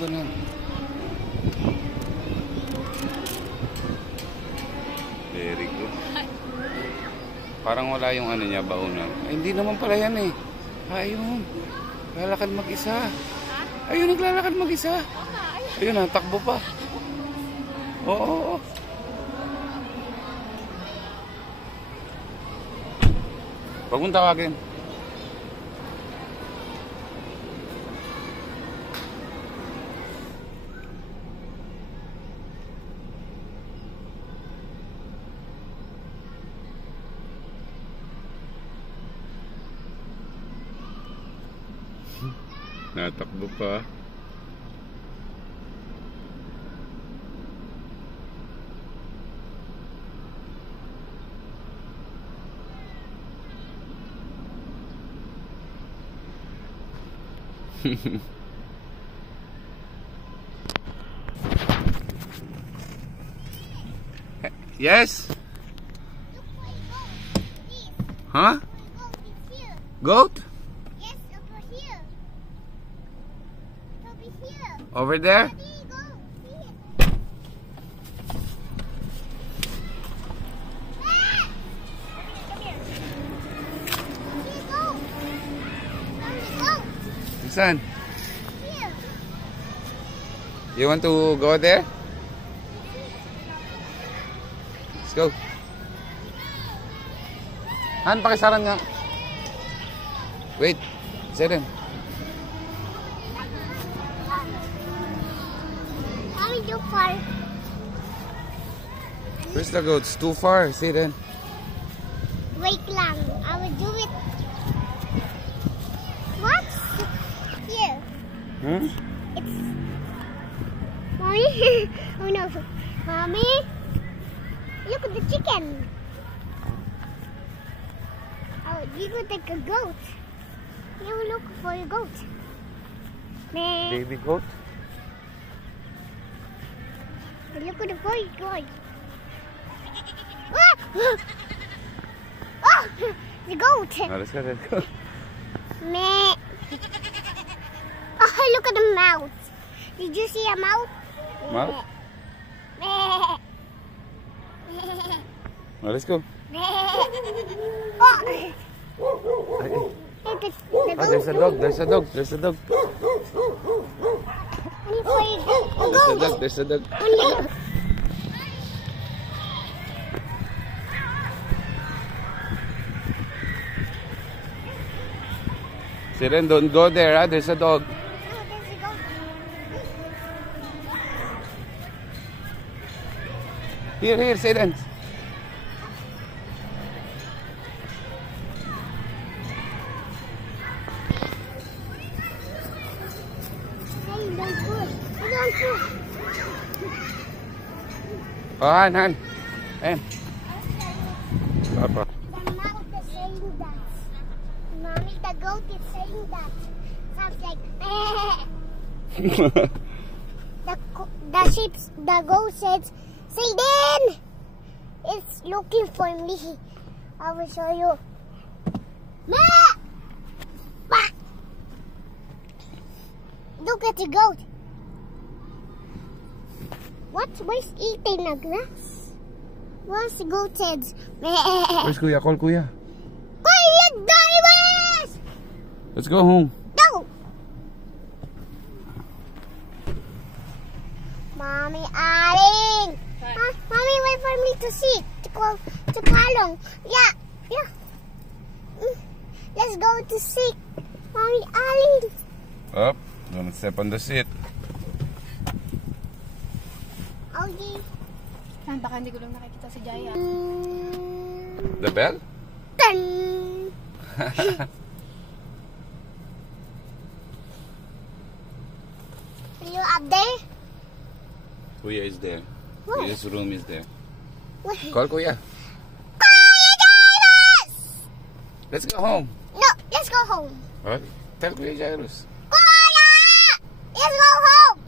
ganun. Very good. Parang wala yung ano niya, baunan. Ay, hindi naman pala yan eh. Ayun. Lalakad mag-isa. Ayun, naglalakad mag-isa. Ayun na, takbo pa. Oo. Huwag mong tawagin. Natakbo pa. Yes? Huh? Goat? Yes, over here. Over here. Over there? Daddy, go. See it. Ah! Come here. See, go. Go. Saan? Here. You want to go there? Let's go. Han, pakisaran nga. Wait. Sit in. Mommy, too far. Where's the goats? Too far. Sit in. Wait lang. I will do it. What's here? Hmm? It's... Mommy? Oh no. Mommy? Look at the chicken. Oh, you could take a goat. You look for a goat. Meh. Baby goat? Look at the boy goat. Ah! Oh, the goat. No, let's go. Let's go. Meh. Oh, look at the mouth. Did you see a mouth? Mouth? Meh. No, let's go. Oh. Ay, ay. The Oh, there's a dog. There's a dog. There's a dog. There's a dog. There's a dog. Siren, don't go there. Ah. There's a dog. Here, Siren. Oh, Han. And. Papa. The mouth is saying that. Mommy, the goat is saying that. Sounds like the goat says, Satan! It's looking for me. I will show you. Look at the goat. Where's eating the grass? Where's the goat heads? Where's Kuya? Call Kuya. Kuya, divers! Let's go home. No! Mommy, Aling! Mommy, wait for me to sit. To Kalong. Yeah. Let's go to sit. Mommy, Aling. Up. Don't step on the seat. Okay. Baka hindi ko lang nakikita si Jaya. The bell? Dun! Are you up there? Kuya is there. Where? Kuya's room is there. Where? Call Kuya. Kuya Jairus! Let's go home. No, let's go home. What? Tell Kuya Jairus. Kuya! Let's go home!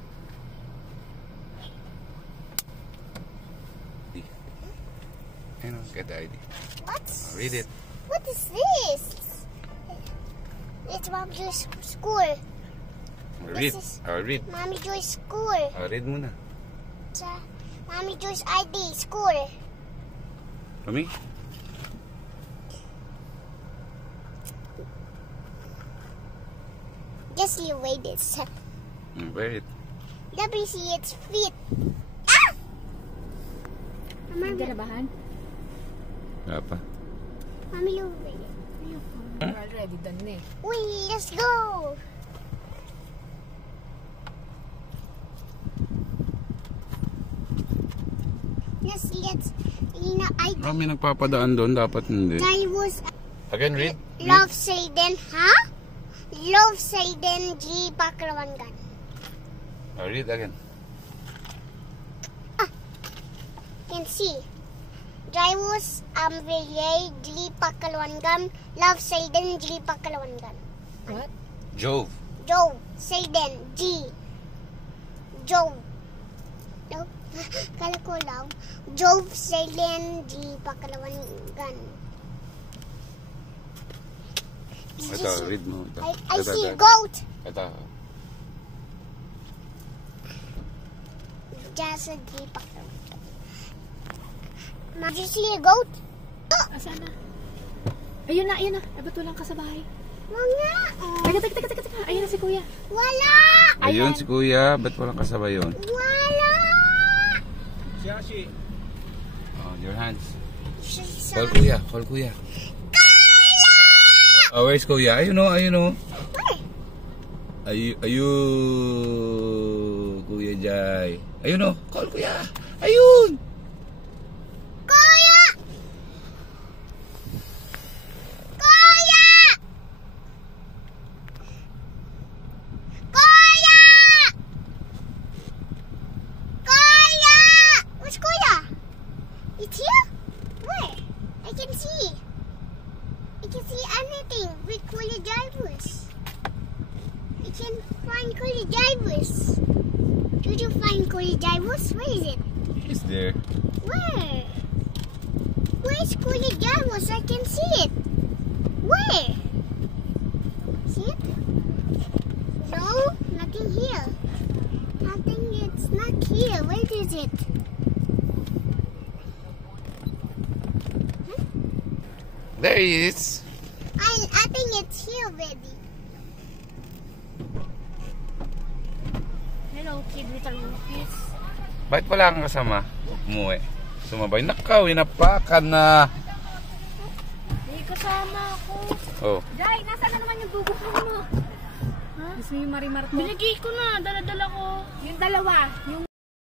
Get the ID. What? Read it. What is this? It's mom's school. Read. This is Read. Mommy Joy's school. Read muna. Mommy Joy's ID school. Mami? Just you wait this. Wait. Let me see its feet. Ah! Hindi na bahan? Wala pa. Mommy, you wait. We're already done na eh. Wait, let's go. May nagpapadaan doon. Dapat hindi. I was Again, read. Love Sayden, huh? Love Sayden G. Pakrawangan. Read again. Can see. Drivers Amveye G. Pakrawangan. Love Sayden G. Pakrawangan. What? Jove. Joe Sayden G. Joe. No? Kala ko lang. Joe Sayden G. Pakrawangan. Ito, read mo. Ito. I Ito, see ito. goat. Ito. Just a G. Pakrawangan. Did you see a goat? Asan na? Ayun na, ayun na. Eh, ba't walang ka sa bahay? Mga. Teka. Ayun na si kuya. Wala. Ayun si kuya. Ba't walang kasabay yun? Wala. Oh, your hands. She's Call kuya. Call kuya. Oh, where's kuya? Ayun o, ayun o. Ayun. Kuya Jai. Ayun o. Call kuya. Ayun. Kuya! Kuya! Kuya! Kuya! Where's Kuya? It's here? Where? I can see. I can see anything with Kuya drivers. I can find Kuya drivers. Did you find Kuya drivers? Where is it? He's there. Where? Where's Kuya Javos? I can see it. Where? See it? No, nothing here. Nothing, it's not here. Where is it? There he is. I think it's here, baby. Hello, kid with a roofies. Bakit wala kang kasama? Umuwi. Sumabay. Nakaw, inapakan na. May kasama ako. Oh. Jai, nasa na naman yung bubukan mo? Ha? Gusto mo yung marimar ko? Binigay ko na, dala-dala ko. Yung dalawa. Yung